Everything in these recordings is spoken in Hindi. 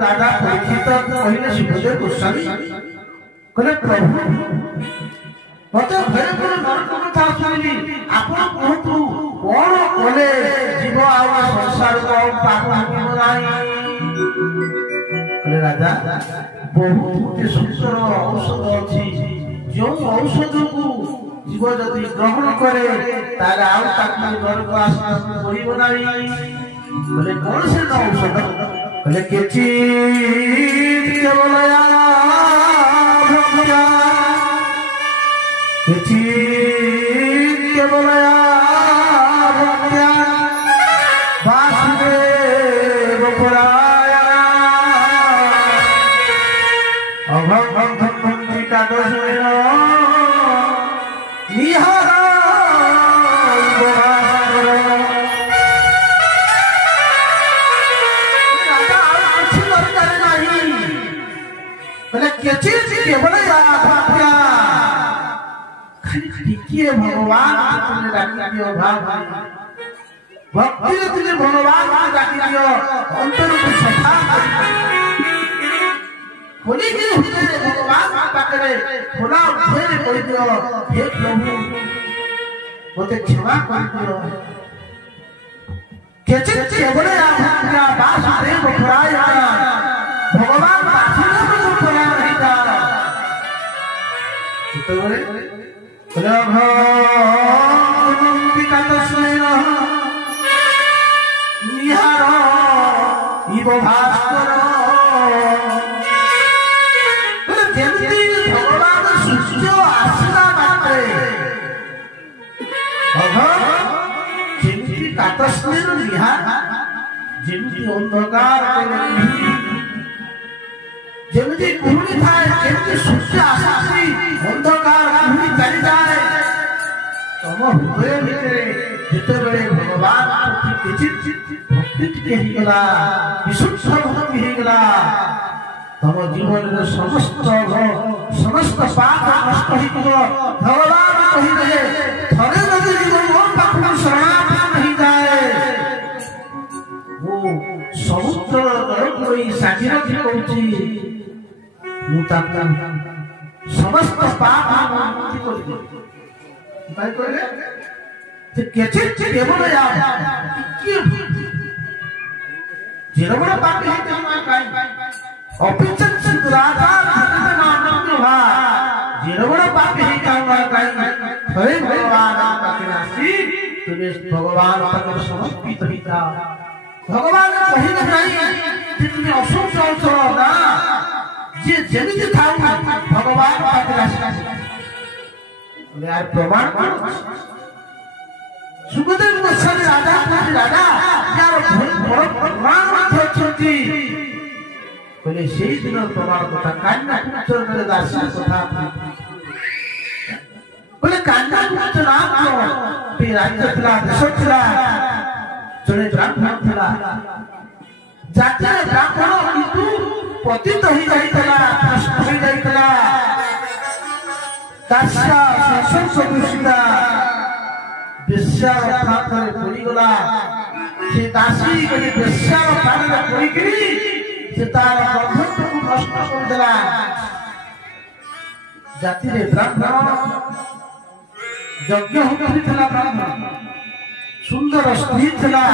राजा परीक्षित कहले सुखदेव गोस्वामी कहले प्रभु मत भयंकर नरक कथा सुनिली आपण कहतु कोन कले जीव आ संसार को पाप होइबो नाही कहले राजा बहुत सुंदर औषध अछि जो औषध को जीव यदि ग्रहण करे तार आउ ताकि नरक आश्रय होइबो नाही कहले कौन से औषध कहले केची केवलया भक्त्या केची केवलया भक्त्या वासुदेव परायणा अभंगं भक्ति का दर्शन निहारा भगवान तुमने डाकी दियो भाव भक्ति तुझे भगवान को डाकी दियो अंतर को सफा खोली के हृदय भगवान के पाकरे खोला उठे कर दियो हे प्रभु मोते क्षमा कर दियो केचे केवल आपका वासुदेव परायण भगवान वासुदेव परायण रहता चित्तवरे लभंतिका तस्मेन निहार इव भास्कर जेमती भगवान सूर्य आसला मात्रे जेमती कातस्मेन निहार जेमती अंधकार जेमती कुहुड़ी थाए जेमती सूर्य आसी अंधकार कुहुड़ी चली जाए तम हृदय भितरे जेतेबेले भगवान प्रति भक्ति टिके हिगला विशुद्ध भक्ति हिगला तम जीवन रे समस्त पाप नष्ट हिगो भगवान कहिबे थरे जदि जीवन मो पाप शरणागत नहीं जाए वो समुद्र कोई सागीरथी कहूची मुताका समस्त पाप मुक्ति कर दे काय कहले जे केचे केवल या कि जेरबड़ पाप है हम काय अपिचन दुराचा धर्म मानव भा जेरबड़ पाप है हम काय हे भगवान पाकनासी तुझे भगवान पर समर्पित हिता भगवान कहिबे नहीं कि तुम असुर चलछो ना जे जेमिति थाउ भगवान पाकनासी यार प्रमाण सुखदेव गोस्वामी राजा यार बड़ प्रमाण अछंती बोले सेही दिन प्रमाण कथा कान्ना कुचर दासी कथा बोले कान्ना कुचर नाम पे राज्य थिला देश थिला जड़े ब्राह्मण थिला जाति ब्राह्मण किंतु पतित ही जाइतला नष्ट हो जाइतला दास्या संसर्ग सदृशिता बेश्या पाखरे पड़ी गला से दासी कली बेश्या पाखरे पड़ी गई से तार बंधन को नष्ट कर देला जाति रे ब्राह्मण यज्ञ होती थिला ब्राह्मण सुंदर स्त्री थिला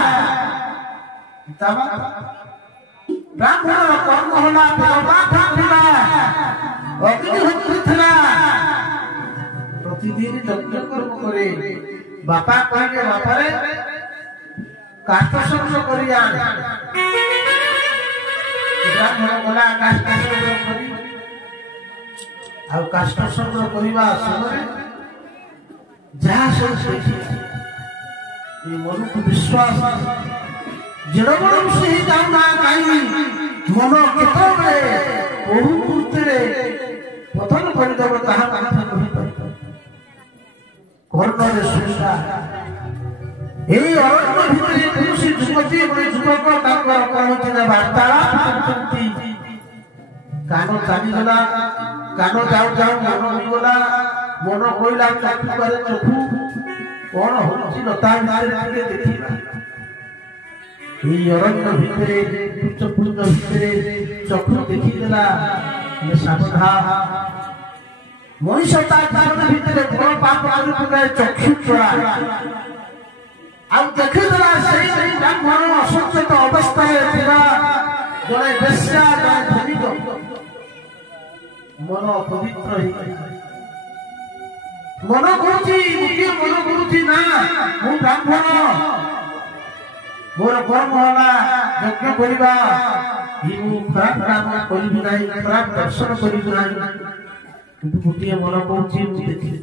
ब्राह्मण कर्म होला देवता थिला अग्नि होती थिला प्रतिदिन यज्ञ कर्म करे बापा कहले बापा रे काष्ठ संग्रह करिया ब्राह्मण गला काष्ठ संग्रह करी आ काष्ठ संग्रह करिवा समय जहा सब देखि ये मन को विश्वास जड़बड़ से ही जाना काई मन केतबे बहु कुर्तरे पतन कर देव ताहा कथा कहि पाइ कर्णरे सुना এই অরণ্য ভিতরে তুলসী যুবতী এবং যুবক তাঙ্কর কর্মচিনা বার্তালাপ করতে কান চালিগলা কান যাও যাও মন হইগলা মন কইলা চাকু করে চক্ষু কোন হচ্ছে লতা ভিতরে দেখি এই অরণ্য ভিতরে ପଞ୍ଚପୁରୁଷ ଭିତରେ ଚକ୍ର ଦେଖିଦେଲା ସାବଧାନ ମଣିଷ ତା ଜୀବନ ଭିତରେ ବଡ଼ ପାପ କରୁଥିବା ଚକ୍ଷୁ ଚଳା ଆଉ ଦେଖିଦେଲା ସେଇ ବ୍ରାହ୍ମଣ ଅସଚେତ ଅବସ୍ଥାରେ ଥିବା ଜଣେ ବେଶ୍ୟା ଜଣେ ଧନିକ ମନ ପବିତ୍ର ହେଇଗଲା ମନ କରୁଛି ଗୋଟିଏ ମନ କରୁଛି ନା ମୁଁ ବ୍ରାହ୍ମଣ ମୋର କର୍ମ ହେଲା ଯଜ୍ଞ କରିବା ମୁଁ ଖରାପ କାମ କରିବି ନାହିଁ ଖରାପ ଦର୍ଶନ କରିବି ନାହିଁ କିନ୍ତୁ ଗୋଟିଏ ମନ କହୁଛି ମୁଁ ଦେଖିଲି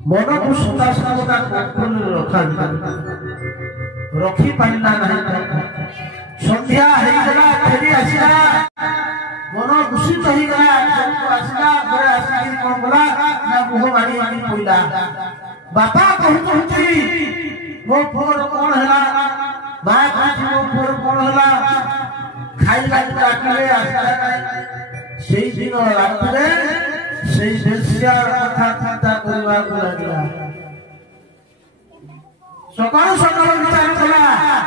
ମନକୁ ସଦାସର୍ବଦା କଣ୍ଟ୍ରୋଲରେ ରଖିପାରିଲା ନାହିଁ ସନ୍ଧ୍ୟା ହେଇଗଲା ଫେରି ଆସିଲା ମନ ଦୂଷିତ ହେଇଗଲା ଆସିଲା ଘରେ ଆସିକି କଣ କଲା ନା ମୁହ ମାଡ଼ି ମାଡ଼ି ପଇଲା ବାପା କହୁଛନ୍ତି ମୋ ପୁଅର କଣ ହେଲା ମା କହୁଛି ମୋ ପୁଅର କଣ ହେଲା ଖାଇବାକୁ ଡାକିଲେ ଆସିଲା ସେଇ ଦିନ ରାତିରେ ସେଇ ବେଶ୍ୟାର କଥା ଚିନ୍ତା କରିବାକୁ ଲାଗିଲା ସକାଳୁ ସକାଳୁ ବିଚାର କଲା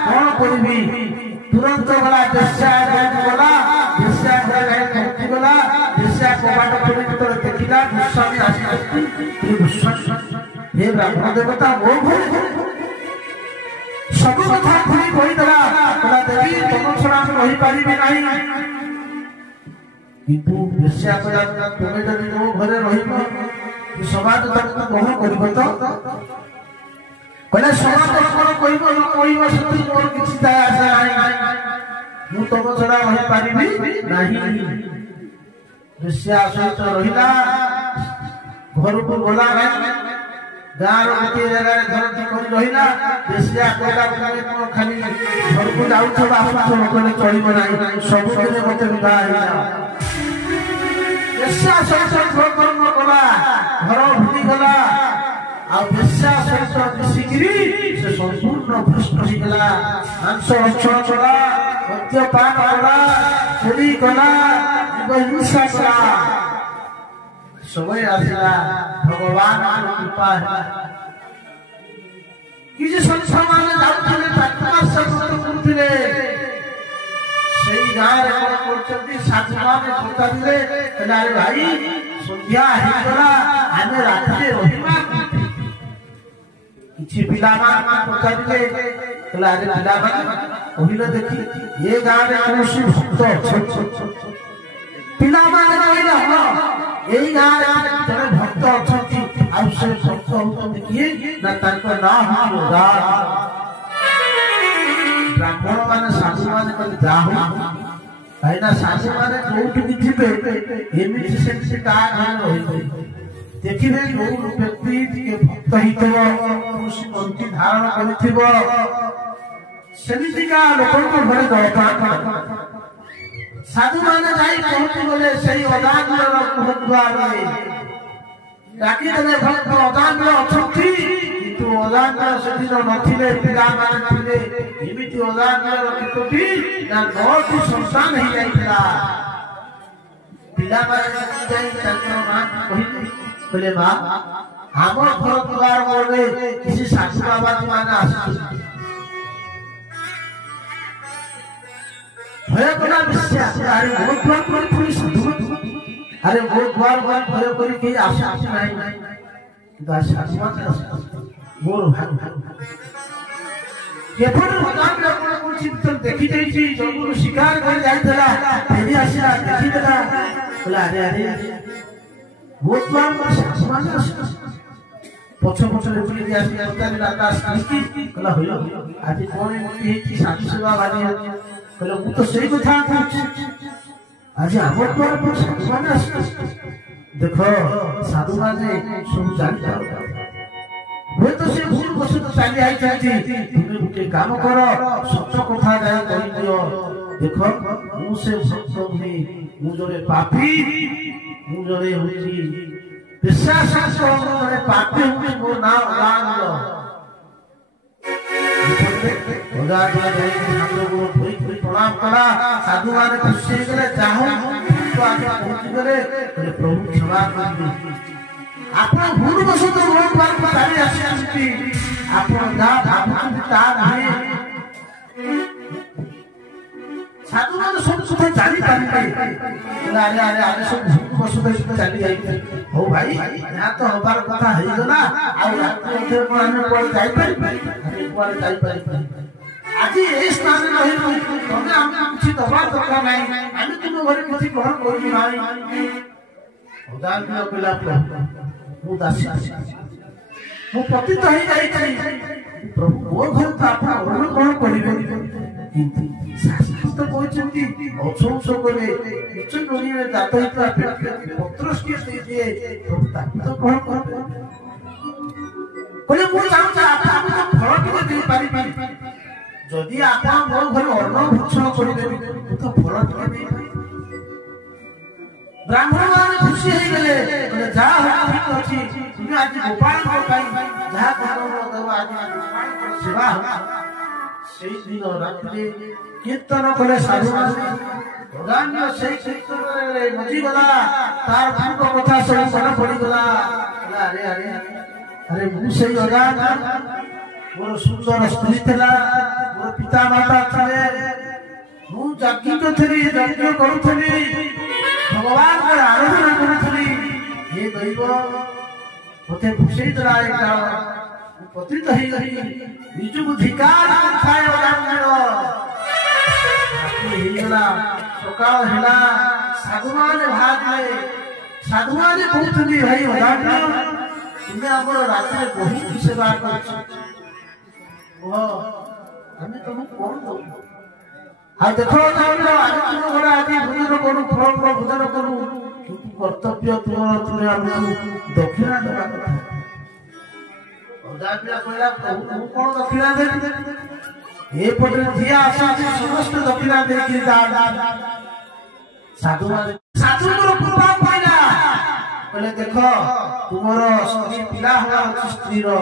କଣ କରିବି ତୁରନ୍ତ ଗଲା ବେଶ୍ୟା ଗଲା ବେଶ୍ୟା ଘରେ ଯାଇ ପହଞ୍ଚିଗଲା ବେଶ୍ୟା କବାଟ ଖୋଲି ଯେତେବେଳେ ଦେଖିଲା ଗୋସ୍ୱାମୀ ଆସିଛନ୍ତି ହେ ବ୍ରାହ୍ମଣ ଦେବତା ମୋ ଘରେ ସବୁ କଥା ଖୋଲି କହିଦେଲା କହିଲା ଦେବୀ ତମ ଛଡା ମୁଁ ରହିପାରିବି ନାହିଁ କିନ୍ତୁ ବେଶ୍ୟା କହିଲା ତୁମେ ଯଦି ମୋ ଘରେ ରହିବ ସମାଜ ତମକୁ ଗ୍ରହଣ କରିବ ତ କହିଲେ ସମାଜ କଣ କହିବ ନ କହିବ ସେଥିରୁ ମୋର କିଛି ଦାୟ ଆସେ ନାହିଁ ମୁଁ ତମ ଛଡା ରହିପାରିବି ନାହିଁ ବେଶ୍ୟା ସହିତ ରହିଲା ଘରକୁ ଗଲା ନାହିଁ ଗାଁର ଗୋଟିଏ ଜାଗାରେ ଘରଟି କରି ରହିଲା ବେଶ୍ୟା କହିଲା ତମେ କଣ ଖାଲି ଘରକୁ ଯାଉଛ ଆସୁଛ କହିଲେ ଚଳିବ ନାହିଁ ସବୁଦିନେ ମତେ ବିବାହ ହେଇଯାଅ ବେଶ୍ୟା ସହିତ କର୍ମ କଲା ଘର ଭୁଲିଗଲା ଆଉ ବେଶ୍ୟା ସହିତ ମିଶିକିରି ସେ ସମ୍ପୂର୍ଣ୍ଣ ଭ୍ରଷ୍ଟ ହେଇଗଲା ମାଂସ ଭକ୍ଷଣ କଲା ମଦ୍ୟପାନ କଲା ଚୋରି କଲା ହିଂସା କଲା ସମୟ ଆସିଲା ଭଗବାନ କୃପା ହେଲା କିଛି ସଂସ୍ଥାମାନେ ଯାଉଥିଲେ କରୁଥିଲେ ସେଇ ଗାଁରେ କଣ କରୁଛନ୍ତି ସାଧୁମାନେ ପଚାରିଲେ ଆରେ ଭାଇ ସନ୍ଧ୍ୟା ହେଇଗଲା ଆମେ ରାତିରେ ରହିବା କିଛି ପିଲାମାନେ ପଚାରିଲେ ଆରେ ପିଲାମାନେ କହିଲେ ଦେଖି ଏ ଗାଁରେ କୌଣସି ଭକ୍ତ ଅଛନ୍ତି ପିଲାମାନେ କହିଲେ ହଁ ଏଇ ଗାଁରେ ଜଣେ ଭକ୍ତ ଅଛନ୍ତି ଆଉ ସେ ଭକ୍ତ ହଉଛନ୍ତି କିଏ ନା ତାଙ୍କ ନାଁ ହଉଛି ବ୍ରାହ୍ମଣ ମାନେ ସାଧୁ ମାନେ କହିଲେ ଯାହା କାହିଁକିନା ସାଧୁ ମାନେ ଯୋଉଠିକି ଯିବେ ଏମିତି ସେମିତି କାହା ଘରେ ରହିବେ ଦେଖିବେ ଯୋଉ ବ୍ୟକ୍ତି ଟିକେ ଭକ୍ତ ହେଇଥିବ କୌଣସି ମନ୍ତ୍ରୀ ଧାରଣ କରିଥିବ ସେମିତିକା ଲୋକଙ୍କ ଘରେ ଦରକାର ସାଧୁମାନେ ଯାଇ ପହଞ୍ଚି ଗଲେ ସେଇ ଅଦାନର କୁହରେ ଡାକିଦେଲେ ଭକ୍ତ ଅଦାନ ଅଛନ୍ତି କିନ୍ତୁ ଅଦାନ ସେଦିନ ନଥିଲେ ପିଲାମାନେ ଥିଲେ ଏମିତି ଅଦାନର କେତୋଟି ନା 9ଟି ସନ୍ତାନ ହେଇଯାଇଥିଲା ପିଲାମାନେ ଯାଇ ତାଙ୍କର ମାଙ୍କୁ କହିଲେ କହିଲେ ମା ଆମ ଘର ଦୁଆର ମୋଡ଼ରେ କିଛି ସାଧୁ ବାବାଜୀ ମାନେ ଆସୁଛନ୍ତି ଭୟ କଲା ବେଶ୍ୟା ଆରେ ମୋ ଦ୍ୱାର କରି ପୁଣି ସାଧୁ ଆରେ ମୋ ଦ୍ୱାର ଭୟ କରି କେହି ଆସୁଛି ନାହିଁ କିନ୍ତୁ ସାଧୁମାନେ ମୋର କେବଳ ଭଗବାନ କଣ କରୁଛି ଦେଖି ଯାଇଛି ଜଙ୍ଗଲ ଶିକାର କରି ଯାଇଥିଲା ଫେରି ଆସିଲା ଦେଖିଦେଲା କହିଲା ଆରେ ଆରେ ମୋ ଦ୍ୱାର ସାଧୁମାନେ ପଛ ପଛରେ ବୁଲିକି ଆସି ପଚାରିଲା ତା ସ୍ତ୍ରୀ କହିଲା ହଇଲ ଆଜି କଣ ଏମିତି ହେଇଛି ସାଧୁ ସେବା ଭାରି କହିଲେ ମୁଁ ତ ସେଇ କଥା କହୁଛି ଆଜି ଆମ ଦ୍ୱାରା ସାଧୁମାନେ ଆସୁଛନ୍ତି ଦେଖ ସାଧୁମାନେ ସବୁ ଜାଣିପାର ହୁଏତ ସେ ଭୁଲ ବସତ ଚାଲି ଆଇଛନ୍ତି ତୁମେ ଗୋଟେ କାମ କର ସତ କଥା ଯାଇ କହିଦିଅ ଦେଖ ମୁଁ ସେ ଭକ୍ତ ନୁହେଁ ମୁଁ ଜଣେ ପାପୀ ମୁଁ ଜଣେ ହଉଛି ବିଶ୍ୱାସ ଜଣେ ପାପୀ ହଉଛି ମୋ ନାଁ ଅଗାଧ प्रणाम करा साधु माने खुशी गले चाहो तो आगे पहुंच गले प्रभु क्षमा करिबे आपण भूल बसत रोड पार चाली आसी आपण जा भाबुती ता नाही साधु मान सब कथा जानी पारे अरे अरे अरे सब बसुदा सहित चली जाई हो भाई यहाँ तो हबार कथा है गला आ रात में को हम कोई जाई पारि हम कोई जाई पारि आज ए स्थान रही तमे हम किछि दबा दरकार नाही हम तुम घरे किछि ग्रहण करू नाही उदान में पिला प्रभु दासी मु पतित ही जाई प्रभु वो घर तो आप ग्रहण करिवे किंतु शास्त्र कहते अछौछ करे निच नदी में दात पत्रस्किए दे दिए प्रभु ताकू तो ग्रहण कर बोले मु चाहूँ आप तो फल टिके दे पारि जदि आप मो घर अन्न भक्षण करेंगे तो फल टिके दे ब्राह्मण माने खुशी हो गले बोले जा हो ठीक अछि तुम आज गोपाल को पाई जा करो दो आज गोपाल को सेवा हो सेई दिन रात्रि कीर्तन कले साधु भगवान से कीर्तन रे मजी गला तार पूर्व कथा सब मन पड़ी गला अरे अरे अरे मु से भगवान मोर सुंदर स्त्री थला मोर पिता माता थले मु जागी तो थली यज्ञ करूथली भगवान को आराधना करूथली हे दैव मते खुशी दला एक पतित ही गई निजु धिकार खाए हिला सकाळ हिला साधुमान भागले साधुमान कहउथली भाई भगवान तुमे हमर रात में बहुत सेवा करछ ओ हमें तुम कोन दो आ देखो ना आज तुम बड़ा आदि भोजन करू फल भोजन करू किंतु कर्तव्य तुमे हमको दक्षिणा देबा कथा भगवान कहला प्रभु कोन दक्षिणा दे ए पटे जिया आशा समस्त दक्षिणा देखि साधु साधु कृपा पाइला बोले देखो तुमरो स्त्री पिला हमार स्त्री रो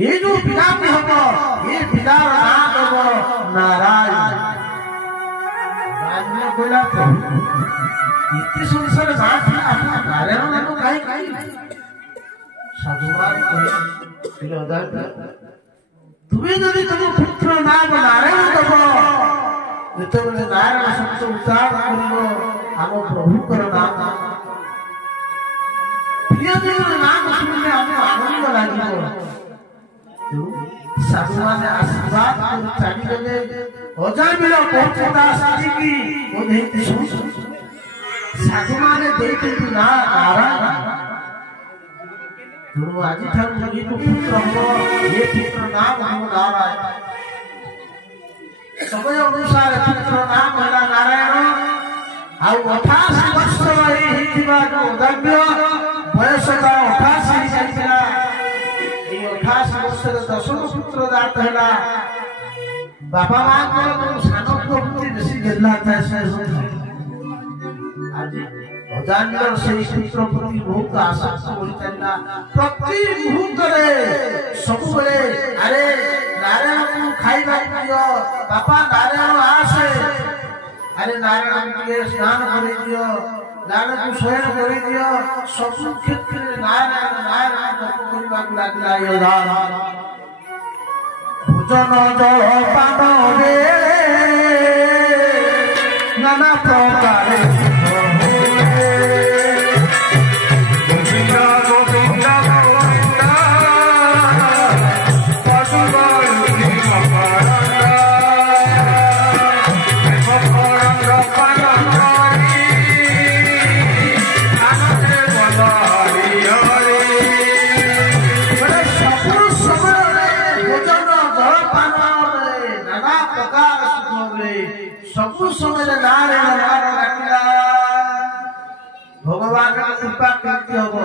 ये जो पिला भी हबो ये पिला नाम देबो नारायण राजने कहला प्रभु इति संसार नाथ नारायण नाम काई साधुमान कहले उदाहरण तुम्हें यदि तुम पुत्र नाम नारायण दब जिते नारायण शब्द उच्चारण कर आम प्रभु नाम प्रिय नाम शुणिले आम आनंद लगे साधु मैंने आशीर्वाद छाड़ीगले अजामिल पहुंचता साधु मैंने देखते ना नारायण आज लगी तो पुत्र हम ये पुत्र नाम हम नारायण समय अनुसार पुत्र नाम है नारायण आउ 88 वर्ष रही बयस 88 जाइला 88 वर्ष 10 पुत्र जात है बापा मां को सानो पुत्र बेसी गेला था आज भगवान से पुत्र प्रति बहुत आशा होई चलना प्रति मुहूर्त रे सब बेले अरे नारायण को खाइबा दियो बापा नारायण आसे अरे नारायण के स्नान करे दियो नारायण को शयन करे दियो सब क्षेत्र में नारायण नारायण जप करबा को लागला यो दान भोजन जल पान रे नाना प्रकार सब समय नारायण नारायण भगवान कृपा करते हो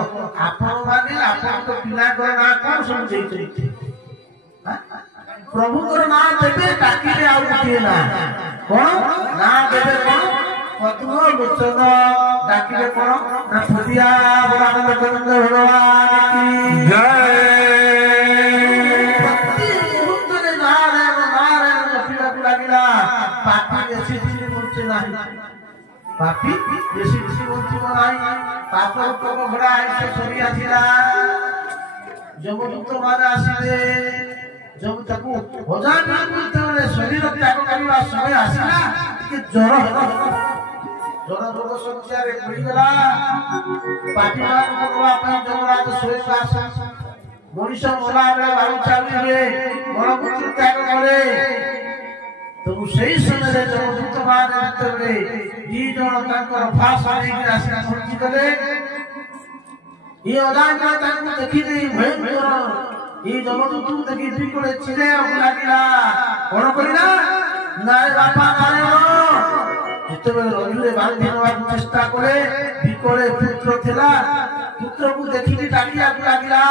आपण माने आपण तो पिला करना कौन समझे प्रभु को ना देवे डाकिले आउ दिए ना कौन ना देवे कौन पद्म लोचन डाकिले कौन ना फुलिया भगवान भगवान की जय भक्ति मुहूर्त रे नारायण नारायण जपिला लागिला पापी बेसी बेसी बोलते नहीं पापी बेसी बेसी बोलते नहीं पाप को घोड़ा आइसे सरी आसिला जब दूत माने आसिले जब तक भजन बोलते शरीर त्याग करवा समय आसिला ଟିକେ ଜ୍ୱର ହେଲା ଜ୍ୱର ରୋଗ ସଂଖ୍ୟାରେ ପଡ଼ିଗଲା ପାଟିବାର କରିବା ପାଇଁ ଯମରାଜ ଶୋଇବାକୁ ଆସେ ମଣିଷ ମଲା ବେଳେ ବାୟୁ ଚାଲିବେ ମଳମୂତ୍ର ତ୍ୟାଗ କରେ ତେଣୁ ସେହି ସମୟରେ ଯମଦୂତ ମାନେ ଯେତେବେଳେ ଦି ଜଣ ତାଙ୍କର ଫାଶ ନେଇକି ଆସି ପହଞ୍ଚିଗଲେ ये अदांगा ताकू देखी नहीं भयंकर ये जमदूत देखी बिकोले चिले लागला कोन करिना नारे बापा नारे जेतेबेले रजुरे बांधी नवा चेष्टा करे बिकोले पुत्र थिला पुत्र को देखी डाकिया लागला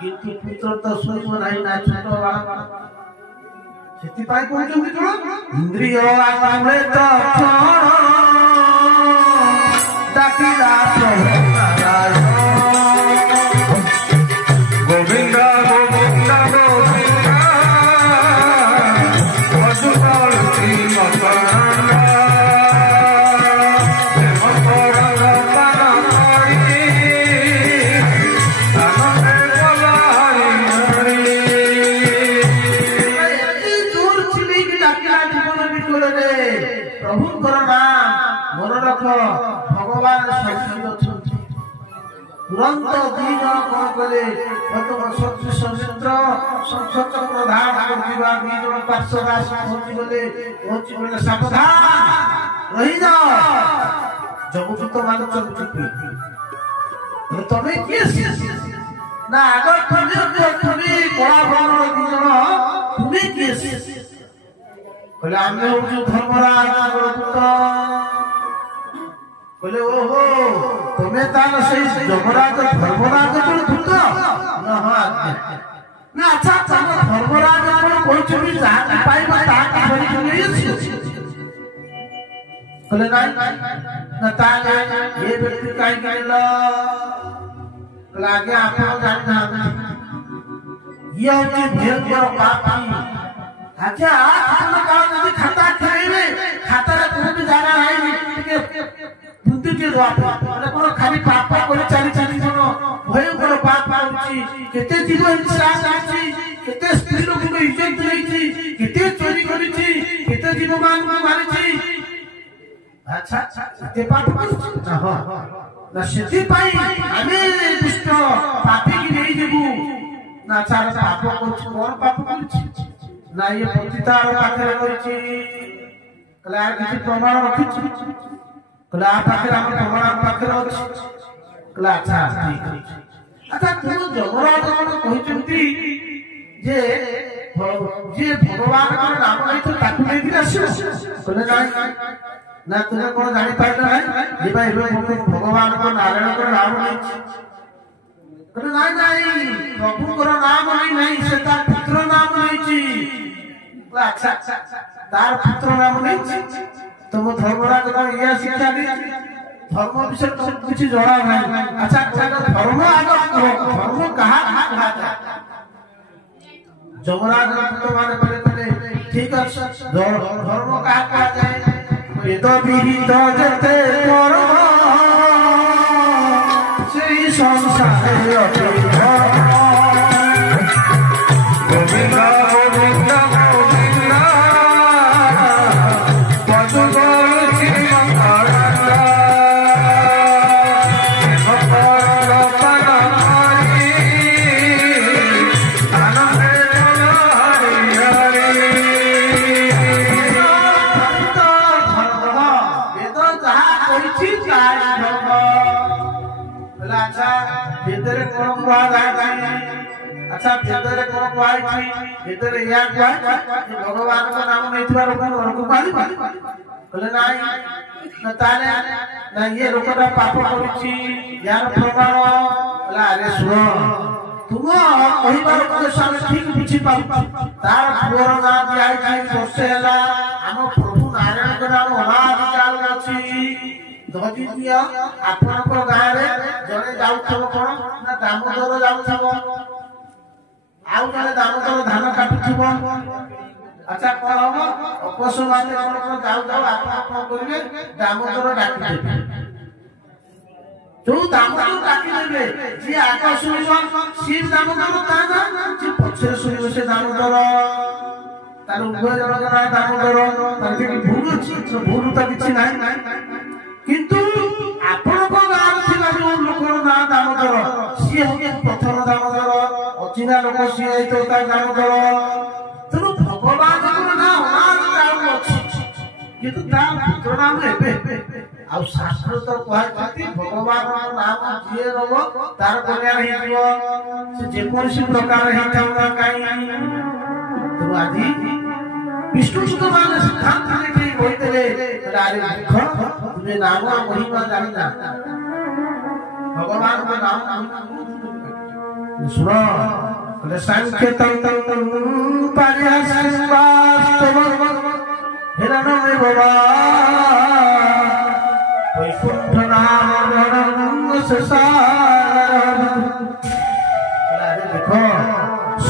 किंतु पुत्र तो सुनिबो नाही ना छोट बाळा सेति पाई कोन जंती कोन इंद्रिय आंगले तो डाकिला प्रभु नारायण गोविंदा गोविंदा गोविंदा वसुपाल श्री मकरंदा हेमकरंद पानारी आनंदे बोला हरि हरि एती दूर छिली कि डाकिला जीवन बिकोले रे प्रभुଙ୍କର नाम मन रख भगवान सचिव अछंती तुरंत दी जन कौन कले प्रथम सत्य समित्र संसचक्र धारण करथिबा दी जन पार्श्वदास पहुंची गले सावधान रही जाओ जगदूत मान चुप तमे किए ना आगर तुम्हें कोला बरण दी जन तुम्हें किए कहले आमे हो धर्मराज जगदूत कहले ओहो तुम्हें तान से जमराज धर्मराज को दूत ना हां ना अच्छा धर्मराज को कोई चीज जान पाइबा ता करी नहीं कहले नहीं ना ताले ये व्यक्ति काई कहला लागे आप जानना ये होती भयंकर पापी अच्छा हम कहा नहीं खाता खाइबे खाता रे कोई भी जाना नहीं बुद्धि के द्वारा মানে কোন খালি পাপ করে চারি চারি জন ভয়ঙ্কর পাপ করছি কেতে জীব হিংসা করছি কেতে স্ত্রী লোককে ইজ্জত দিয়েছি কেতে চুরি করেছি কেতে জীব মানুষ মারিছি আচ্ছা তে পাপ করছি না না সেটি পাই আমি দুষ্ট পাপী কি নেই দেব না ছাড়া পাপ করছি কোন পাপ করছি না ये পতিতার পাখরে করছি কলা কিছু প্রমাণ রাখিছি कला पाखरे हम प्रमाण पाखरे अछि कला अच्छा ठीक अच्छा तू जमराज कोन कहिचंती जे भगवान को नाम नहीं तो ताकू नहीं दिला कोने जाय ना तुने कोन जानि पाइला है जे भाई भगवान को नारायण को नाम नहीं कोने नहीं प्रभु को नाम नहीं से तार पुत्र नाम नहीं छी अच्छा तार पुत्र नाम नहीं तुम धर्मराज को यह शिक्षा दी धर्म विषय तुम कुछ जଣା नहीं अच्छा धर्म आगे धर्म कहाँ जमराज तो माने पहले ठीक है धर्म कहाँ जाए वेद विहित जते कर्म सेई संसारे अति गोविंदा गोविंदा गोविंदा अच्छा भेदरे को कहै भेदरे या कहै भगवान का नाम नहीं थिबा लोक को पाली कहले नाही न ताले ना ये लोकटा पाप करिछि यार प्रमाण कहला अरे सुनो तुम कहिबार उद्देश्य हम ठीक बुझी पाउ तार पुअर नाम दिया छै वर्षे हला हम प्रभु नारायण के नाम अनादि काल अछि धजी दिया आपन को गाय रे जने जाउथबो कोन ना दामोदर जाउथबो आउ जने दामोदर धान काटुथबो अच्छा कोन हो अपसो माने कोन जाउ आप करिवे दामोदर डाकी देबे तो दामोदर डाकी देबे जे आका सुनिबो सी दामोदर ता ना जे पछरे सुनिबो से दामोदर ତାର ଉଭୟ ଜଣଙ୍କ ନାଁ ଦାମୋଦର, ତାର କିଛି ଭୁଲ ଅଛି? ଭୁଲ ତ କିଛି ନାହିଁ। କିନ୍ତୁ ଆପଣଙ୍କ ଗାଁରେ ଥିବା ଯୋଉ ଲୋକର ନାଁ ଦାମୋଦର, ସିଏ ହଉଛି ପ୍ରଥମ ଦାମୋଦର, ଅଚିହ୍ନା ଲୋକ ସିଏ ହେଇଥିବ ତା ଦାମୋଦର। ତେଣୁ ଭଗବାନଙ୍କର ନାଁ ଅନାଦି ଅଛି, କିନ୍ତୁ ତା ପୁତ୍ର ନାମ ଏବେ। ଆଉ ଶାସ୍ତ୍ର ତ କୁହାଯାଇଛି ଭଗବାନଙ୍କ ନାମ ଯିଏ ନବ ତାର କଲ୍ୟାଣ ହେଇଯିବ, ସେ ଯେକୌଣସି ପ୍ରକାର ହେଇଥାଉ ନା କାହିଁକି। ତେଣୁ ଆଜି ବିଷ୍ଣୁ ମାନେ ସିଦ୍ଧାନ୍ତ ଦେଖି କହିଥିଲେ, ଆରେ ଦେଖ ତୁମେ ନାମ ମହିମା ଜାଣିନା, ଭଗବାନଙ୍କ ନାମ ଶୁଣ। ସାଙ୍କେତଂ ବୈକୁଣ୍ଠ ନାମ ଦେଖ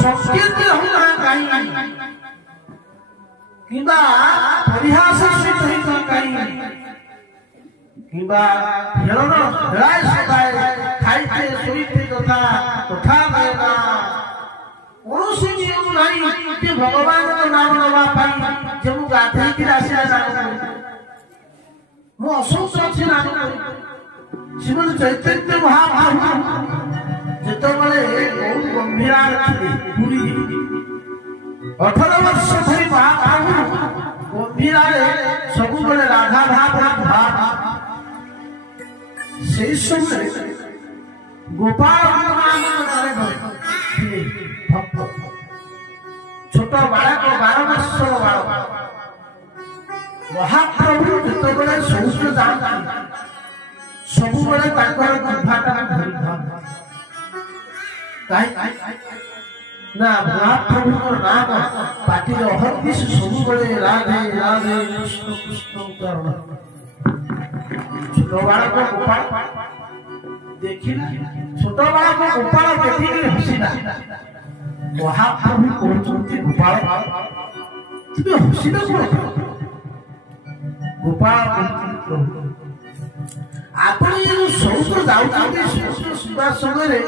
ସଂସ୍କୃତି ହଉନା କାହିଁ କିମ୍ବା ପରିହାସ କାହିଁ କିମ୍ବା ଖେଳନ ଖେଳାଏ ସଦାଏ ଖାଇତେ ଶୋଇତେ ତଥା କଥା କହିବା କୌଣସି ନିୟମ ନାହିଁ ଯେ ଭଗବାନଙ୍କ ନାମ ନେବା ପାଇଁ ଯେ ମୁଁ ଗାଧେଇକି ଆସିଲା ନାମ ମୁଁ ଅସଂଖ୍ୟ ଅଛି ନାମ ଶ୍ରୀମଦ ଚୈତନ୍ୟ ମହାପ୍ରଭୁ ଯେତେବେଳେ ବହୁତ ଗମ୍ଭୀର ଥିଲେ ପୁରୀ 18 ବର୍ଷ ଧରି ମହାପ୍ରଭୁ ଗମ୍ଭୀରାରେ ସବୁବେଳେ ରାଧା ଭାବ সেই সময় গোপাল ছোট বালক 12 বছর বালক মহাপ্রভু যেতবে শৌচ যাতে ସବୁବେଳେ ତାଙ୍କର ଜିହ୍ବାଟା ନା ମହାପ୍ରଭୁଙ୍କ ନାମ ପାଟିରେ ଅହର୍ନିଶ ସବୁବେଳେ ରାଧେ ରାଧେ କୃଷ୍ଣ କୃଷ୍ଣ ଉଚ୍ଚାରଣ। ছোট বালক গোপাল ଦେଖିଲା ছোট ବାଳକ ଗୋପାଳ ଦେଖିକି ହସିଲା। ମହାପ୍ରଭୁ କହୁଛନ୍ତି ଗୋପାଳ ତୁମେ ହସିଲ କଣ? ଗୋପାଳ ଆପଣ ଯୋଉ ଶୌଚ ଯାଉଛନ୍ତି ଶୌଚ ଯିବା ସମୟରେ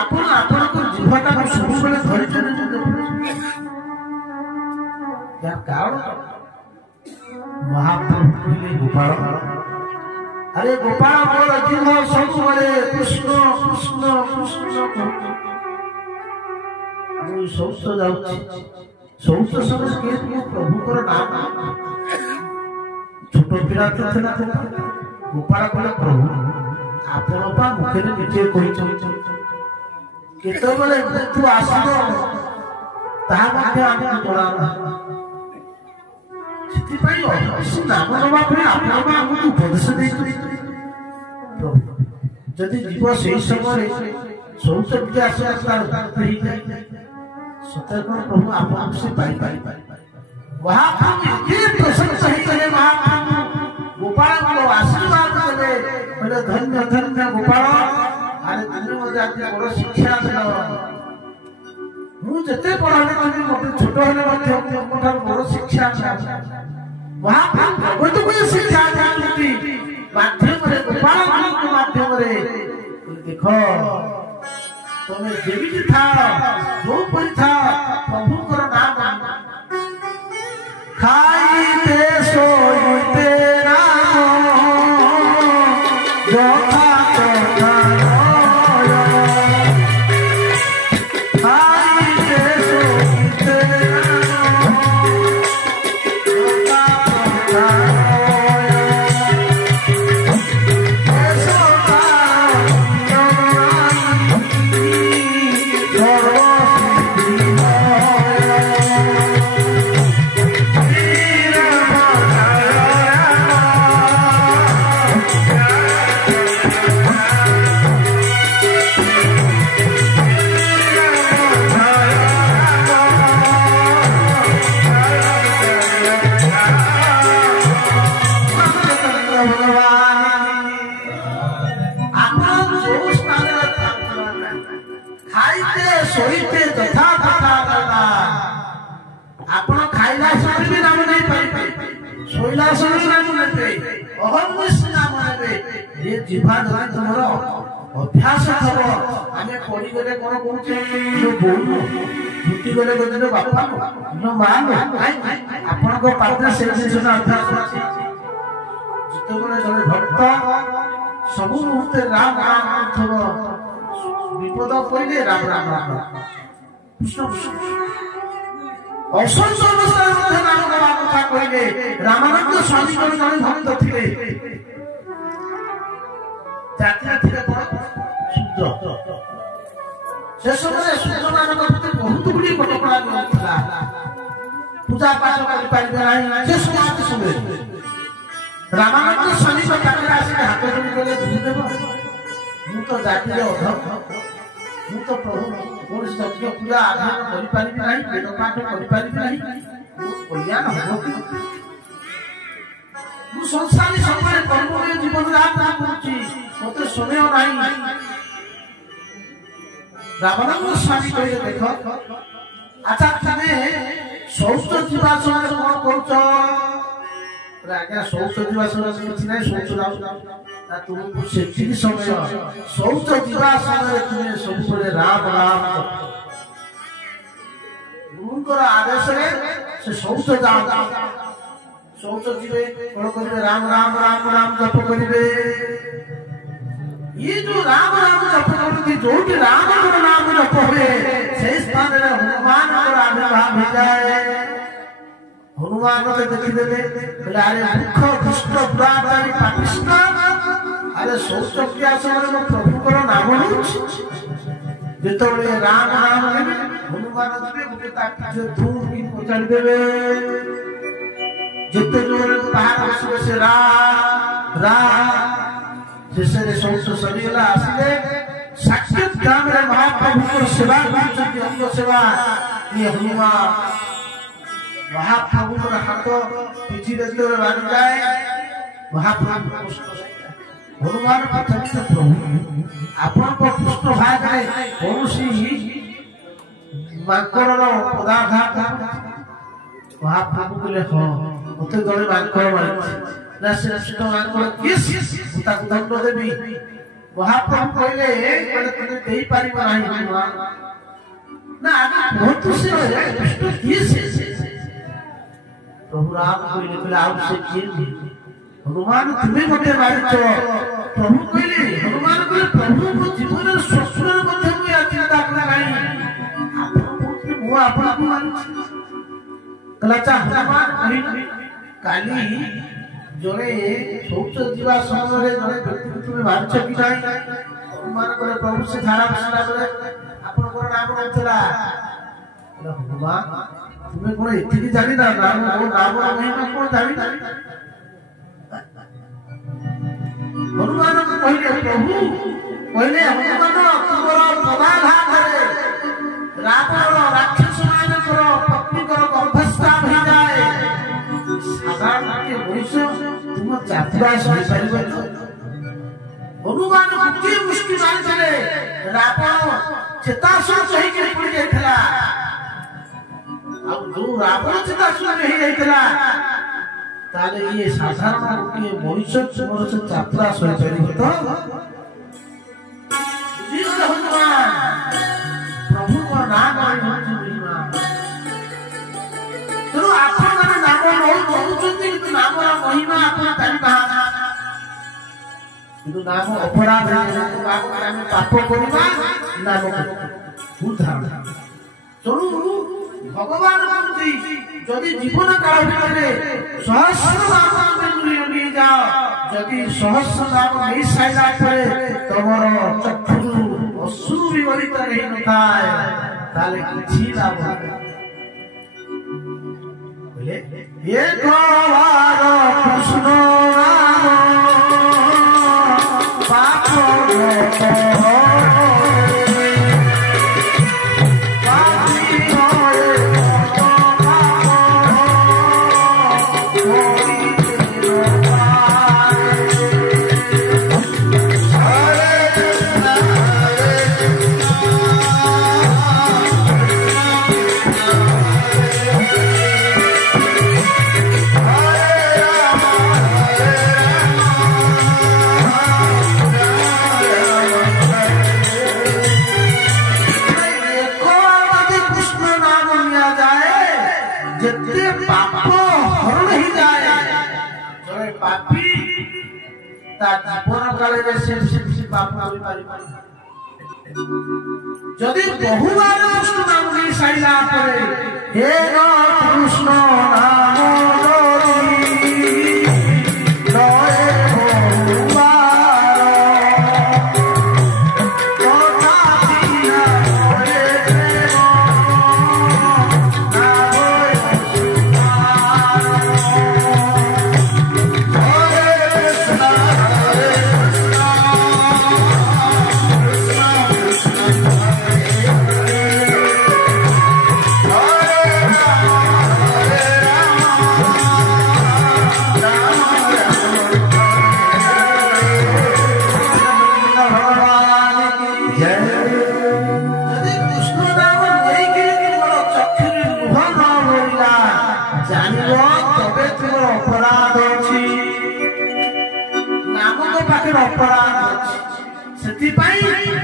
ଆପଣ ଆପଣଙ୍କ ଜିହ୍ବାଟାକୁ ସବୁବେଳେ ଧରିଛନ୍ତି। ଯାହାର କାରଣ ମହାପ୍ରଭୁ କହିଲେ ଗୋପାଳ আরে গোপাল মোর জিহ্ব ସବୁବେଳେ কৃষ্ণ কৃষ্ণ কৃষ্ণ ମୁଁ ଶୌଚ ଯାଉଛି ଶୌଚ ସମୟରେ କିଏ ପ୍ରଭୁଙ୍କର ନାମ ଛୋଟ ପିଲା ତ ଥିଲା ଗୋପାଳ କହିଲା ପ୍ରଭୁ ଆପଣ ବା ମୁଖରେ ନିଜେ କହିଛନ୍ତି କେତେବେଳେ ମୃତ୍ୟୁ ଆସିବ ତାହା ମଧ୍ୟ ଆମକୁ ଜଣା ନାହିଁ। ସେଥିପାଇଁ ନାମ ନେବା ପାଇଁ ଆପଣ ଆମକୁ ଉପଦେଶ ଦେଇଛନ୍ତି। ଯଦି ଯିବ ସେଇ ସମୟରେ ଶୌଚ ଟିକେ ଆସିଲା ସତରେ କଣ ପ୍ରଭୁ ଆପଣଙ୍କୁ ସେ ପାଇପାରିବେ? ମହାପ୍ରଭୁ ଏତେ ପ୍ରଶଂସା ହେଇଗଲେ ମହାପ୍ରଭୁ ଗୋପାଳଙ୍କୁ ଆଶୀର୍ବାଦ ଦେଲେ କହିଲେ ଧନ୍ୟ ଧନ୍ୟ ଗୋପାଳ ଆରେ ତୁମେ ମୋ ଜାତି ବଡ଼ ଶିକ୍ଷା ଦେଲ। ମୁଁ ଯେତେ ବଡ଼ ହେଲେ ମୋତେ ଛୋଟ ହେଲେ ମଧ୍ୟ ମୋ ଠାରୁ ବଡ଼ ଶିକ୍ଷା ମହାପ୍ରଭୁ ଜଗତକୁ ଶିକ୍ଷା ଦିଅନ୍ତି ମାଧ୍ୟମରେ ଗୋପାଳମାନଙ୍କ ମାଧ୍ୟମରେ। ଦେଖ ତମେ ଯେମିତି ଥାଅ ଯୋଉପରି ଥାଅ ପ୍ରଭୁଙ୍କର ନାମ ଖାଇତେ ଶୋଇତେ ଅଭ୍ୟାସ ହବ। ଆମେ ପରିବାରେ କଣ କରୁଛେ छुट्टी गले कहते बापा माँ आपणक पात्रे से जिन अभ्यास जिते जड़े भक्त सब मुहूर्ते राम राम थब विपद पड़े राम राम राम कृष्ण असंख्य अवस्था राम राम कथा कहले रामानंद स्वामी जड़े भक्त थे जातिरा थे शुद्ध से समय शुद्ध मानक प्रति बहुत गुड़ी कटकड़ा दिया पूजा पाठ कर से समय रामानंद स्वामी को हाथ जोड़ी गले देव मु तो जाति अधम मु तो प्रभु कौन यज्ञ पूजा आधार कर वेद पाठ कर कल्याण हम संसारी समय कर्ममय जीवन यात्रा करुच्ची मत समय ना रामानंद स्वामी कहे देख अच्छा तुम शौच जीवा समय कौन कर आज्ञा शौच जीवा समय किसी ना शौच तुमको से समय शौच जीवा समय तुम्हें सब राम राम गुरुंकर आदेश से शौच जाओ शौच जीवे कौन करेंगे राम राम राम राम जप करेंगे ये जो राम राम जप करती जो भी राम नाम जप हुए से स्थान में हनुमान आविर्भाव हो जाए हनुमान से देखिदे अरे मुख दुष्ट पुराचारी पापिष्ट अरे शौच क्रिया समय प्रभु को नाम जिते राम नाम लेबे हनुमान जी गोटे ताकि धूम की पहुंचाई देवे जिते जोर पहाड़ बसबे से रा शेष शौच सरीगला आसिले साक्षात ग्राम रे महाप्रभु को सेवा करछथि अंग सेवा ये हनुमान महाप्रभु को हाथ पिछी देते बाज जाए महाप्रभु हनुमान प्रथम प्रभु आपण को पुष्ट भाग रे कौनसी मांकड़ पदाघात महाप्रभु बोले हाँ मत जड़े मांकड़ मारी ना श्रेष्ठ मांकड़ किस दंड देवी महाप्रभु कहले तुम दे पार ना बहुत से प्रभु राम कहले आउ से किए हनुमान तुम्हें गोटे मारिच प्रभु कहले हनुमान कहले प्रभु मो जीवन स्वप्न मध्य मुझे चिंता कला नहीं मु आपन को मारिच कला चा हनुमान कहि काली जोरे शौच जीवा समय जड़े व्यक्ति तुम्हें मारिच कि नहीं हनुमान कहले प्रभु से धारा बसला बेले आपन को नाम होतला हनुमान तुम्हें कोन इतनी जानी ना नाम वो नाम महिमा कोन जानी हनुमान को कहले प्रभु कहले हनुमान तुम्हारा पदाघात करे रावण राक्षस मान करो पत्नी करो गर्भस्राव हो जाए साधारण के मनुष्य तुम यात्रा सही परिबे हनुमान मुक्ति मुश्किल मान चले रावण चेतासुर सही के पड़ जाइथला अब जो रावण चेतासुर नहीं जाइथला ताले ये साधारण के मनुष्य मोर से यात्रा सही परिबे तो जीवन हनुमान प्रभु को नाम महिमा तो आपण माने नाम नहीं कहउछथि कि नाम महिमा आपण जानि कहा किंतु नाम अपराध नाम पाप करिबा नाम उद्धार चलू भगवान कहते जदि जीवन काल भितर सहस्र नाम में जाओ जदि सहस्र नाम नहीं साइला परे तमर चक्षु अश्रु विवरित नहीं नथाए ताले किछि लाभ बोले एक बार कृष्ण नाम पाप Hare ତା ଜୀବନ କାଳରେ ସେ ପାପ କରିପାରିବ। ଯଦି ବହୁବାର କୃଷ୍ଣ ନାମ ନେଇ ସାରିଲା ପରେ ହେ କୃଷ୍ଣ ନାମ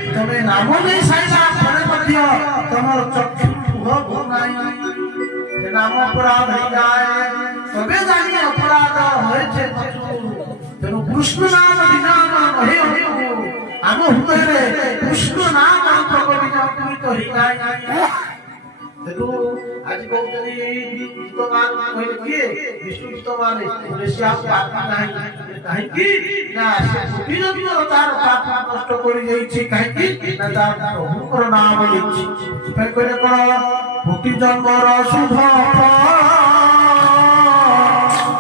तमे नाम नहीं साइला परे मध्य तमर चक्षु भोग नाही जे नाम अपराध हो जाए तबे जानी अपराध होय छे तेनु कृष्ण नाम विनाम नहे हो आम हृदय रे कृष्ण नाम प्रकट तो ही नाही तेनु आज कहतरी गीतगान कहले किए विष्णु गीतगान ऋषिया पाप नाही काहे कि ना से विजय तार पाप नष्ट करि जाई छी काहे कि ना तार प्रभुकर नाम लिछि पे कहले कोन भक्ति जन्मर शुभ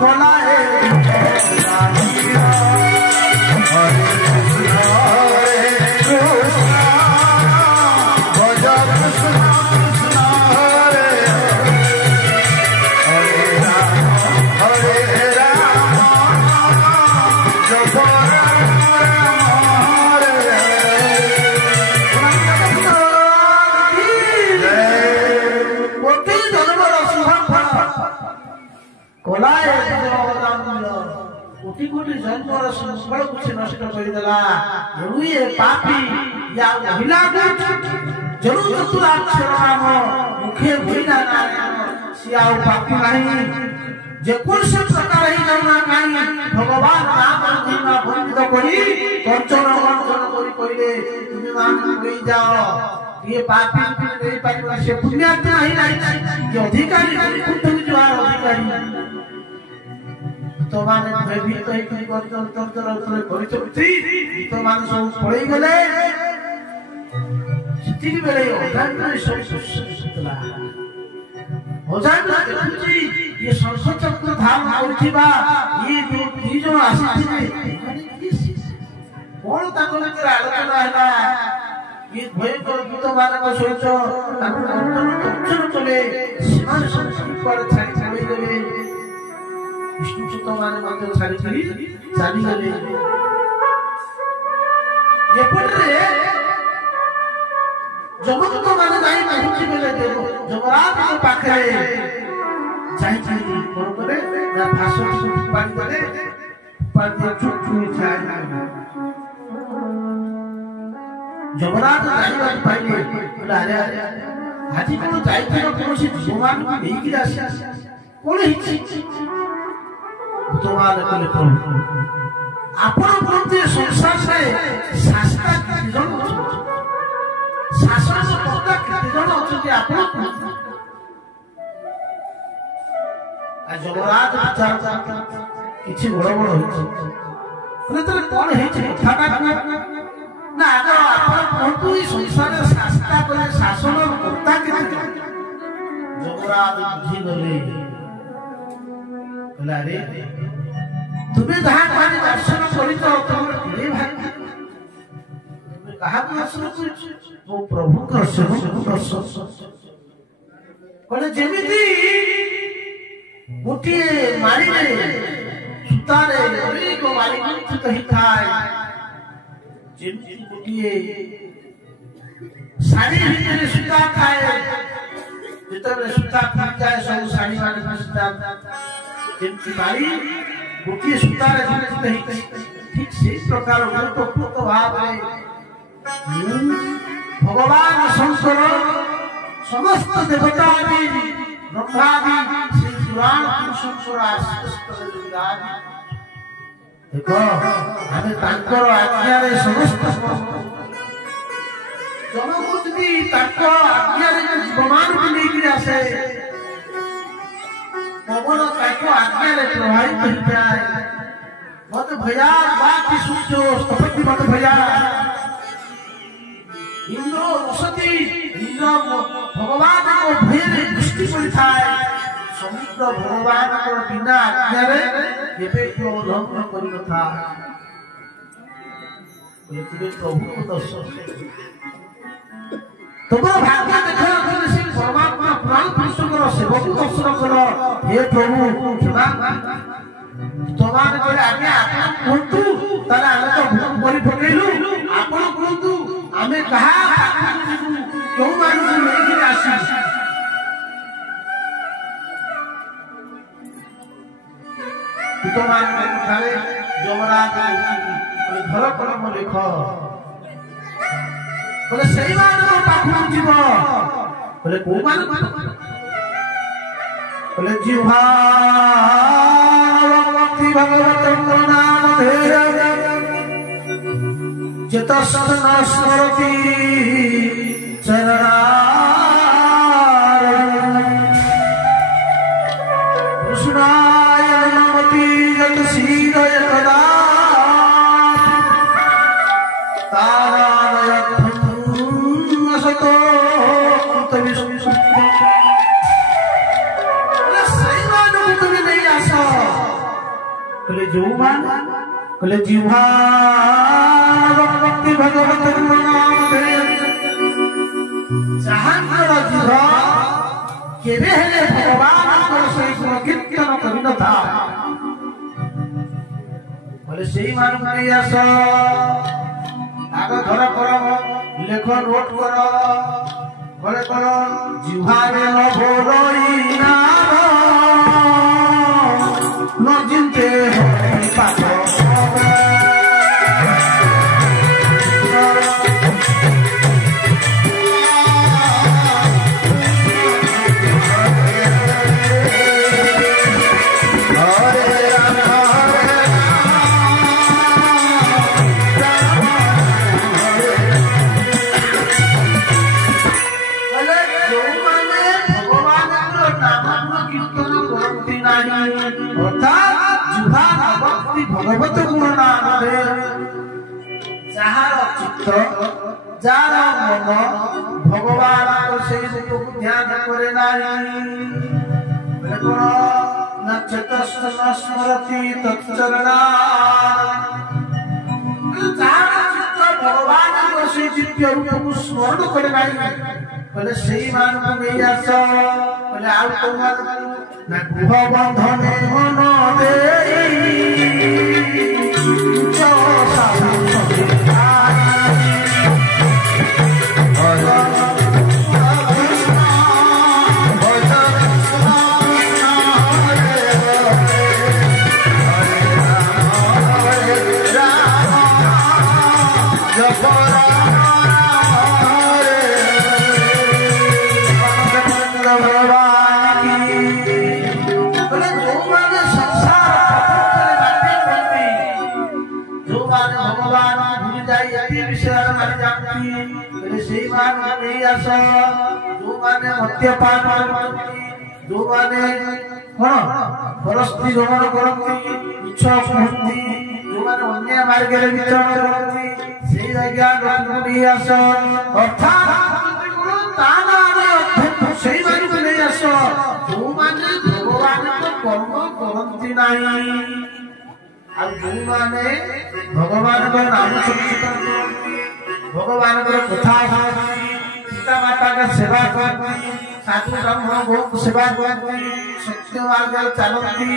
कोलाए कोटि कोटि जन्मर संस्कार कुछ नष्ट कर देला ये पापी या महिला को जरूर चतुराक्षर नाम मुखे भइला नारायण सिया पापी नहीं जे कोन से प्रकार ही करना काई भगवान नाम महिमा वंदित करी कंचन कंचन करी कइले तुम मान होई जाओ ये पापी नहीं पापी से पुण्यात्मा ही नहीं ये अधिकारी कुछ जो अधिकारी तो माने भयभीत होई कई करतल तंत्र परिचय तो माने सब पळई गेले सिटी बेले ओजान सब सुतला ओजान देखुची ये संसद चक्र धाम होइथिबा ये दी जण आसीथिबे कोन ताको भीतर आलोचना हैला ये भयंकर गीत माने को सोच ताको कंचन चले सीमा संस्कृत पर छाई छाई गले विष्णु सुत माने मध्य छाड़ी छाड़ी चाली गले ये पटरे जमदूत माने जाई पहुंची गेले देखो जमराज के पाखरे जाई छाड़ी कोन करे ना भाषण पानी करे पानी चुप चुप छाई जमराज जाई पाइले अरे अरे हाथी को जाई छाड़ी कोनसी भगवान को भेकी आसी कोन हिची भूतवान कले प्रभु आपण प्रति संसार से शास्त्र किति जन शासन कर्ता किति जन अछि आपण आ जमराज विचार किछि बड़ बड़ होछि कोन तरे कोन हेछि ठाटा ना आगो आपण प्रति संसार शास्त्र कले शासन कर्ता किति जमराज बुझी गले रे तुम्हें जहां माने दर्शन करित तुम रे भाई तुम्हें कहा दर्शन करित वो प्रभु का दर्शन कोने जेमिति गोटे मारी रे सुतारे ओरी को मारी कुछ कहि थाए जेमिति गोटे साड़ी भीतर सुता थाए जेतबे सुता फट जाए सब साड़ी माने सुता जेमिति मारी गोटे सुतारे ठीक से प्रकार गुरुत्वपूर्ण भाव है भगवान शंकर समस्त देवता आदि ब्रह्मा आदि श्री पुराण पुरुषोत्तर देख आमे तांकर आज्ञारे समस्त जमको जदि तांकर आज्ञारे जीवमान को लेकर आसे पवन तांकर आज्ञारे प्रभावित हो जाए मत भया बाकी सूचो स्थपति मत भया इंद्र वसति इंद्र भगवान को भेरे दृष्टि पड़िथाए समुद्र भगवान को बिना आज्ञारे केबे को उल्लंघन करि नथा एतिके प्रभु को दर्शन तुमर भाग्य देखो से परमात्मा प्राण पुरुष को सेवक दर्शन करो हे प्रभु क्षमा तोमान कहले आज्ञा आपण कहतु ताले आमे तो भूल करि पकेलु आपण कहतु आमे कहा क्यों मानु लेके आसी तो मान थारे यमराज घर कर्म लेख बोले सही मान पाखु जीव बोले को मान बोले जीवा भक्ति भगवत नाम धेय जतस्त न स्मरति चरणार कृष्णाय नमति यत सीदय कदा तारायत्थं असतो कृतविष्णु कले जीवान कले जीवा भक्ति भगवत नाम धेय जहांकर जीव केबे हेले भगवान को सही कीर्तन करि नथा बोले सेही मान नहीं आस आग घर कर लेख नोट कर बोले करो जीवारे न भोरई नाम न जिनते हरि पाठ भगवत गुण नाम जार चित्त जार मन भगवान से रूप को ध्यान करे नारी कोन नक्षत्रस्त न स्मरति तत्चरणा जार चित्त भगवान को से दिव्य रूप को स्मरण करे नारी बोले सही मान को नहीं आस बोले आउ को ना गृह बंधने मन देई जो साधु मद्यपान जो माने परस्त्री गमन करती इच्छा कहती जो माने अन्य मार्ग रे विचरण करती से जगह नहीं आस अर्थात ताना से मार्ग नहीं आस जो माने भगवान को कर्म करती नहीं आ जो माने भगवान को नाम संकीर्तन करती भगवान को कथा सीता माता का सेवा करती साधु ब्रह्म गो सेवा करती सत्य मार्ग चलती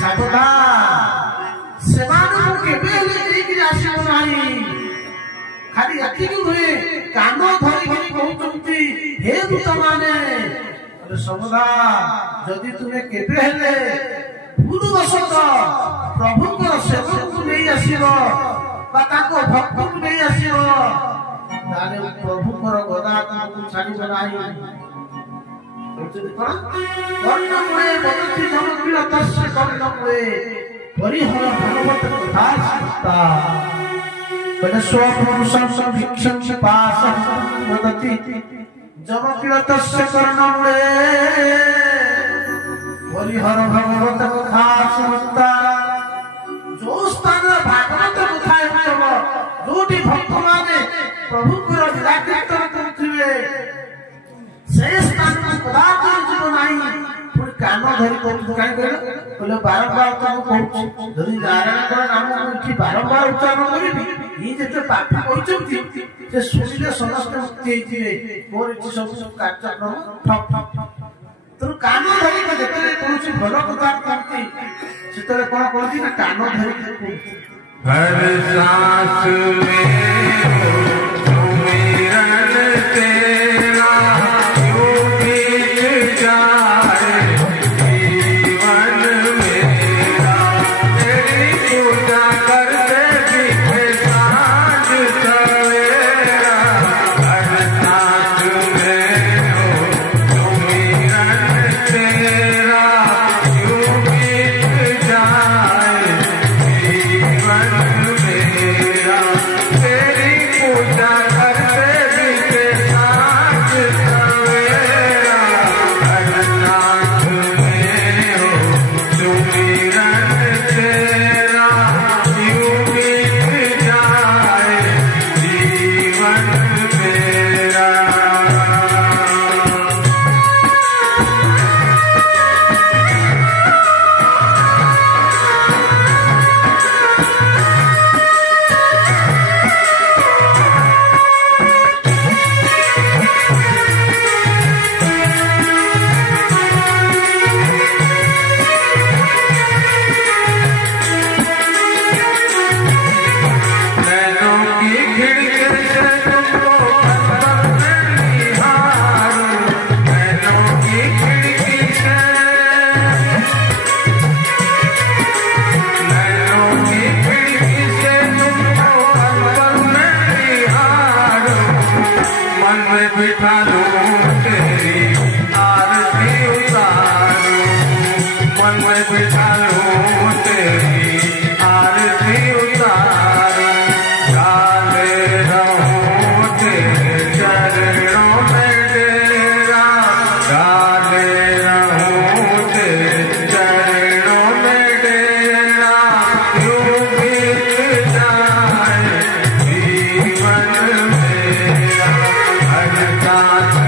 साधुदान सेवा के आसिब नहीं खाली एतिक नुहे कान धरिक कहते हे दूत माने समुदा जदि तुम्हें केबे हेले भूलवशत प्रभु सेवक को नहीं आसिब भक्त को नहीं आसिब प्रभु गदा तुमको छाड़ी बनाई परिहर भगवत कथा सुनता कहते स्वपुरुषं भिक्षं पासं वदति जमकिलतस्य कर्णमुळे परिहर भगवत कथा सुनता जो स्थान भागवत कथा हेतव जोटी भक्त माने प्रभु को निराकृत करथिबे से स्थान कदापि जीव नाही पुरी कान धरि काई कहले बारंबार ताको कहू जदि नारायण नाम उठी बारंबार उच्चारण करिबी ई जेते पाठ कहउछथि से सुनिले समस्त मुक्ति हेतिबे मोर इति सब कार्यक्रम ठप ठप तो कान धरि के जेते कोनसी भलो कथा करती सेतरे कोन कहती ना कान धरि के हर सांस में सुमिरन तेरा यूं बीत जाए जीवन मेरा तेरी पूजा करते बीते सांझ सवेरा हर सांस में सुमिरन तेरा यूं बीत जाए जीवन मेरा तेरी पूजा करते बीते सांझ सवेरा हर नाथ में हो सुमिरन तेरा यूं बीत जाए जीवन मेरा। नैनों की खिड़की से तुमको पल में निहारूं नैनों की खिड़की से नैनों की खिड़की से तुमको पल में निहारूं मन में बिठा लूं तेरी आरती उतारूं मन में बिठा लूं तेरी आरती उतारूं डाले रहूं तेरे चरणों में डेरा डाले रहूं तेरे चरणों में डेरा यूं बीत जाए जीवन मेरा हर सांस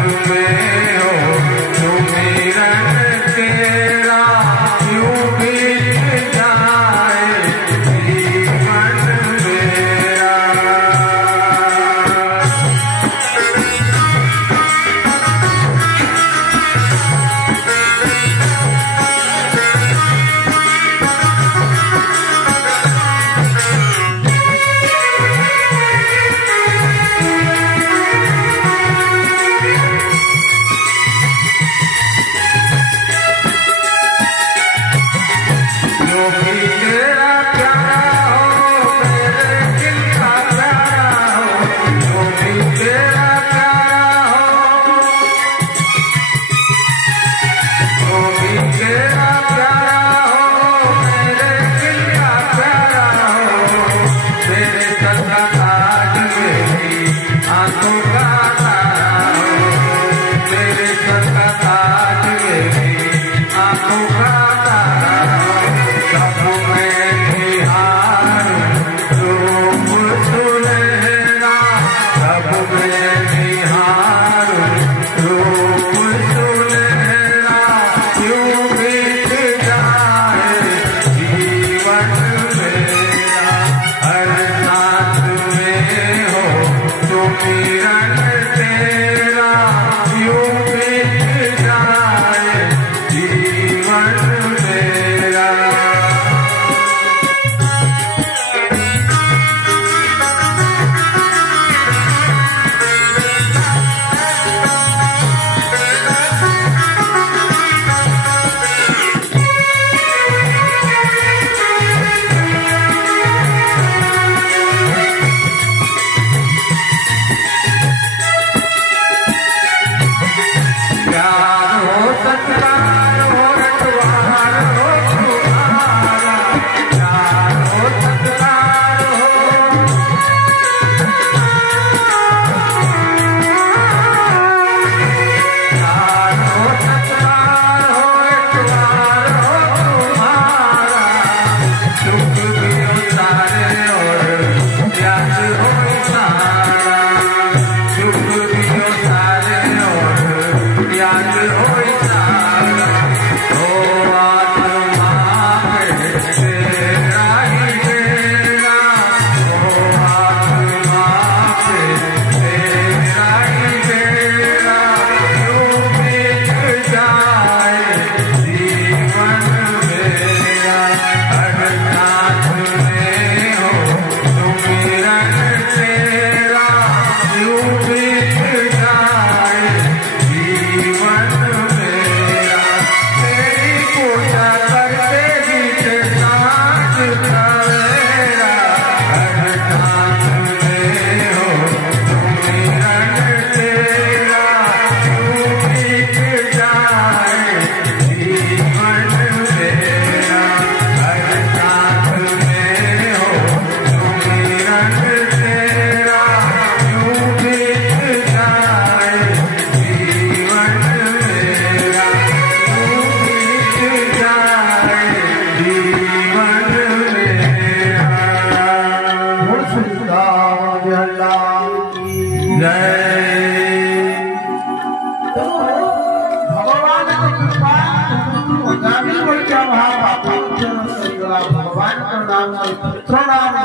ପୁତ୍ର ନାମ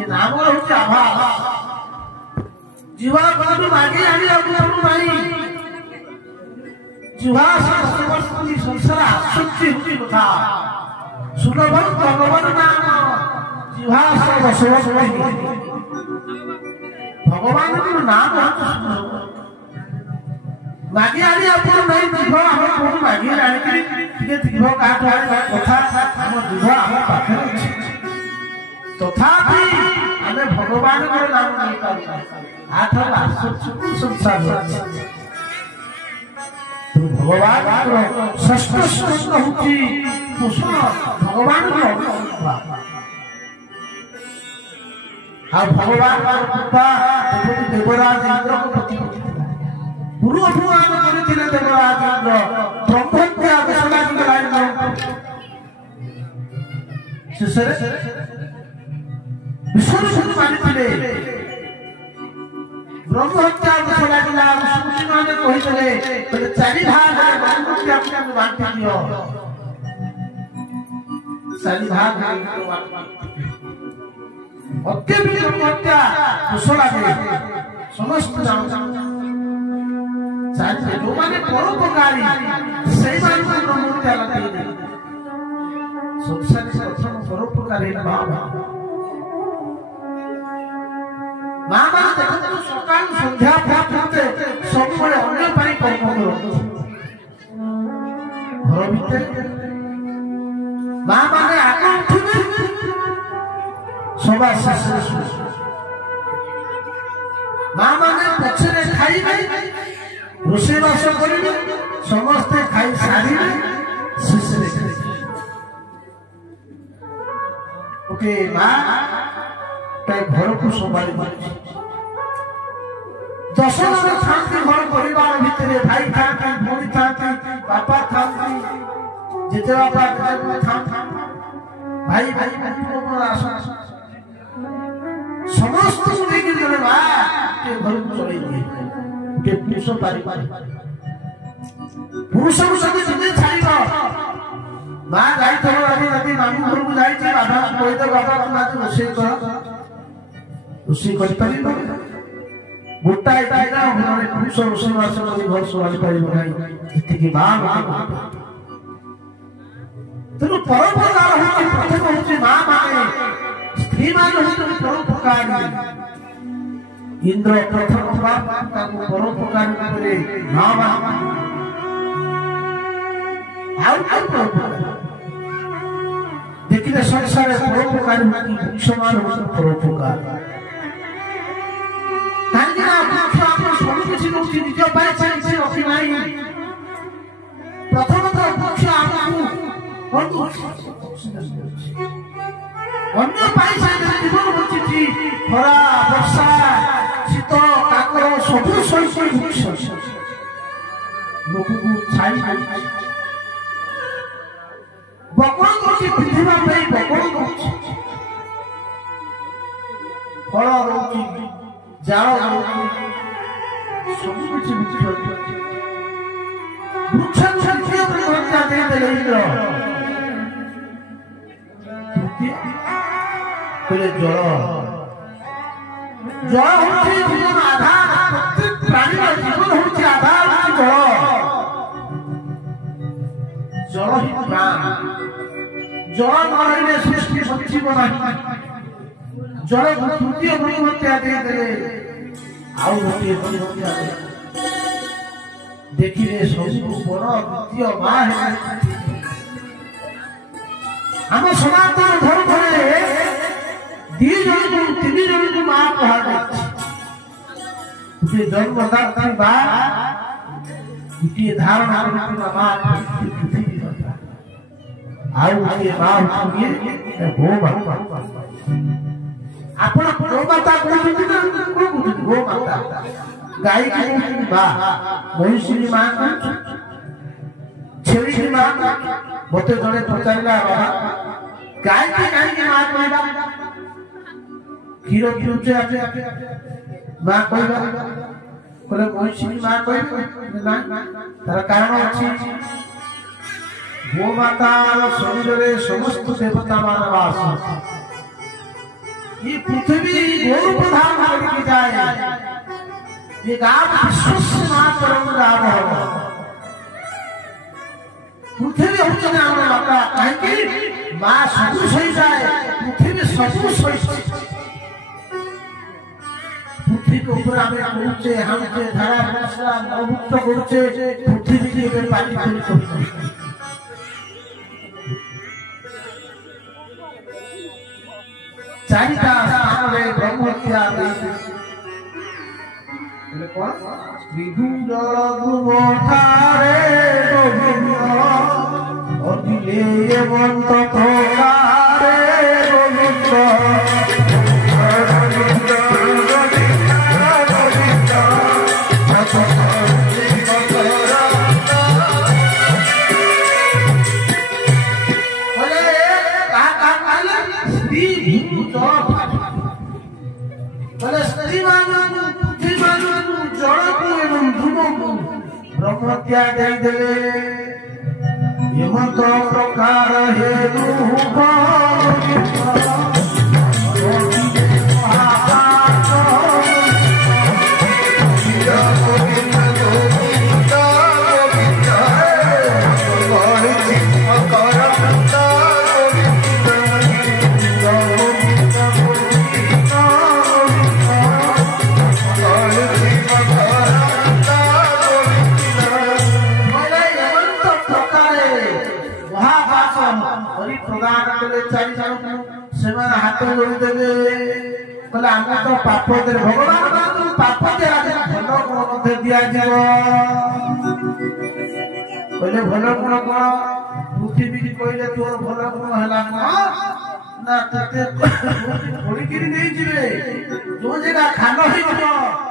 ଏ ନାମ ହେଉଛି ଆଭା जीवा कभी मागे आनी अवसर नहीं जीवा समस्ती संसार आसक्ति होती कथा सुलभन भगवान नाम जीवा बसवती भगवान का नाम मागे आनी अवसर नहीं जीव हम कोई मागे आनी के जीव का कथा हम जीव हम पाखे तथापि हमें भगवान का नाम नहीं पाता संसार भगवान षष्ठ स्कंद होती कुसुम भगवान कृपा देवराज इंद्र को प्रति पूर्व भगवान करथिले देवराज इंद्र ब्रह्मत्या शेषरे विश्व मानिथिले ब्रह्महत्या छड़ा दिला ऋषि माने कहितले बोले चारि भाग ब्रह्महत्या के बांटी दियो चारि भाग अत्य ब्रह्महत्या छड़ा दे समस्त जान चारि जो माने परोपकारी सही माने ब्रह्महत्या लगे संसार से प्रथम परोपकारी बाबा मामा देखो सकाल संध्या प्राप्ते सबले अन्य पाई कर्म करो घर भीतर मामा ने आगे उठिबे सभा शेष मामा ने पछरे खाइबे रोषे बास करिबे समस्त खाई सारिबे शेष रे ओके मां घर को संभाली दस जन था घर परिवार भितर भाई था भौणी था बापा था जेते बापा भाई भाई समस्त लेकिन जन मां के घर को चले दिए के पुरुष पारी पुरुष को सब जिते छाड़िबो मां जाई तो अभी राती मामू घर को जाई छी बाबा कोई तो बाबा ना रोषे कर रोषे कर पारी गोटा इतना उन्होंने पुरुष रोषे वास कर घर सवाल पारी बनाई जिते की मां तेनु परोपकार हो प्रथम होची मां माने स्त्री मान हो तो परोपकार इंद्र प्रथम बाप का परोपकार करे मां मां आउ परोपकार देखिए संसार परोपकार होती पुरुषमान हो परोपकार काहे ना आप सब किसी को निज पाए से रखी नहीं प्रथम तो पुरुष आपको बंधु अन्य पाई से जीवन बचिची खरा वर्षा शीत काकर सब सही पुरुष लोक को छाई बकल करके पृथ्वी पे बकल करछि फल रोची जाळ रोची सब कुछ बिछड़ वृक्ष संख्या में होता दे इंद्र बोले जल जल होछि जीवन आधार प्रत्येक प्राणी का जीवन होछि आधार जल ही प्राण जल नरहिले सृष्टि बचिब नाही जल तृतीय ब्रह्महत्या दे आउ गोटे ब्रह्महत्या देखिए सब बड़ द्वितीय मां है हम सनातन धर्म रे दी जन को तीन जन को मां कहा जाए जे जन्मदाता बा ये धारणा करके मां आउ के मां हुए गो माता आपण गो माता कहते ना गो माता गाय की बा महिषी मां छेड़ी की मां मते जने पचारिला बाबा गाय की मां कहबा खीर पिउचे आके मां कहबा कोले महिषी मां कहबा ना तार कारण अछि गो माता शरीर रे समस्त देवता मान वास ये पृथ्वी गौर प्रधान करके जाए ये गाँव विश्व महाचरण गाँव है पृथ्वी होते नाम बापा कहीं माँ सबू सही जाए पृथ्वी सबू सही पृथ्वी के ऊपर हमें पहुंचे हमसे धरा फसला नवमुक्त करते पृथ्वी के ऊपर पानी पानी करते चारिता स्थान में ब्रह्म हत्या त्रिभुवन गुमठारे गोविंद अखिले मंत प्रकारे गोविंद ब्रह्मत्या हेमंत प्रकार हेतु हाथ जोड़ी देवे बोले आम तो पाप दे भगवान पाप दिया भल गुण दि भल गुण कौन पृथ्वी कहले तोर भल गुण है ना ते थोड़ी नहीं जो जगह खान हो